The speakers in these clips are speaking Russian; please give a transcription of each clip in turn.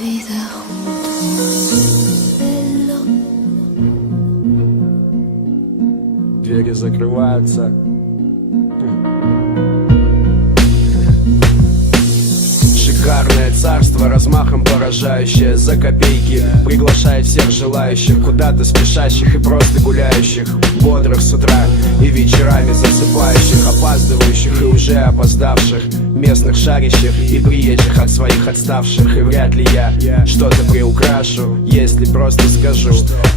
vida junto. Двери закрываются. Шикарное царство, размахом поражающее, за копейки приглашает всех желающих, куда-то спешащих и просто гуляющих, бодрых с утра и вечерами засыпающих, опаздывающих и уже опоздавших, местных шарящих и приезжих от своих отставших. И вряд ли я что-то приукрашу, если просто скажу: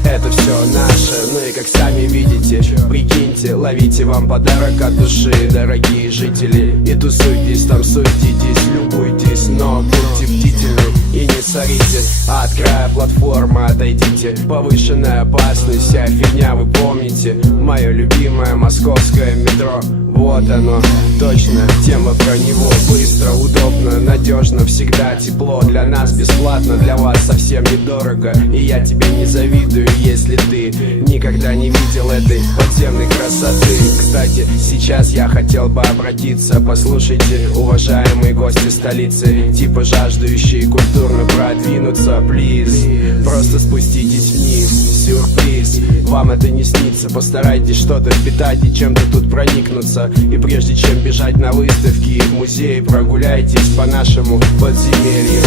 это все наше. Ну и как сами видите, прикиньте, ловите вам подарок от души, дорогие жители, и тусуйтесь там, суетитесь, любуйтесь, но будьте бдительны и не сорите. От края платформы отойдите, повышенная опасность, вся фигня, вы помните. Мое любимое московское метро, вот оно, точно, тема про него. Быстро, удобно, надежно, всегда тепло. Для нас бесплатно, для вас совсем недорого. И я тебе не завидую, если ты никогда не видел этой подземной красоты. Кстати, сейчас я хотел бы обратиться: послушайте, уважаемые гости столицы, типа жаждущие культурно продвинуться, плиз, просто спуститесь вниз, сюрприз. Вам это не снится, постарайтесь что-то впитать и чем-то тут проникнуться. И прежде чем бежать на выставки и в музей, прогуляйтесь по нашему подземелью.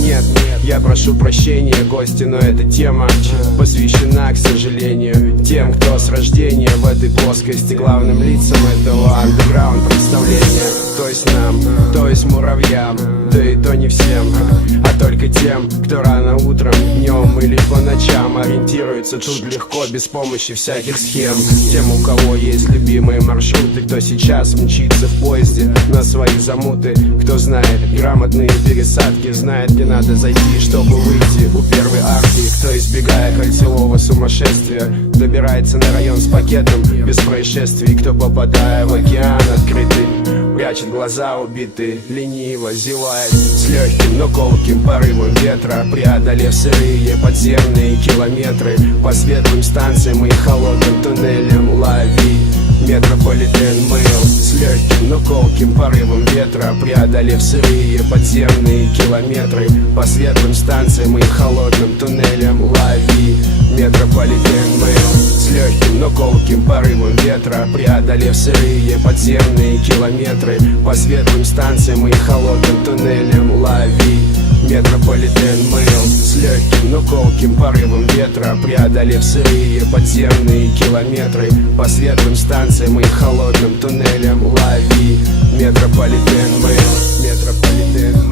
Нет, я прошу прощения, гости, но эта тема посвящена, к сожалению, тем, кто с рождения в этой плоскости, главным лицам этого андеграунд представления. То есть нам, то есть муравьям, да и то не всем, а только тем, кто рано утром, днем или по ночам ориентируется тут легко, без помощи всяких схем. Тем, у кого есть любимые маршруты, кто сейчас мчится в поезде на свои замуты, кто знает грамотные пересадки, знает, где надо зайти, чтобы выйти у первой арки, кто, избегая кольцевого сумасшествия, добирается на район с пакетом без происшествий, кто, попадая в океан открытый, прячет глаза убитые, лениво зевает с легким, но колким порывом ветра, преодолев сырые подземные километры по светлым станциям и холодным туннелям. Лови метрополитен мыл с легким, но колким порывом ветра, преодолев сырые подземные километры по светлым станциям и холодным туннелям. Лови метрополитен мыл с легким, но колким порывом ветра, преодолев сырые подземные километры по светлым станциям и холодным туннелям. Лови метрополитен мыл с легким, но колким порывом ветра, преодолев сырые подземные километры по светлым станциям и холодным туннелям. Лови метрополитен мыл, метрополитен.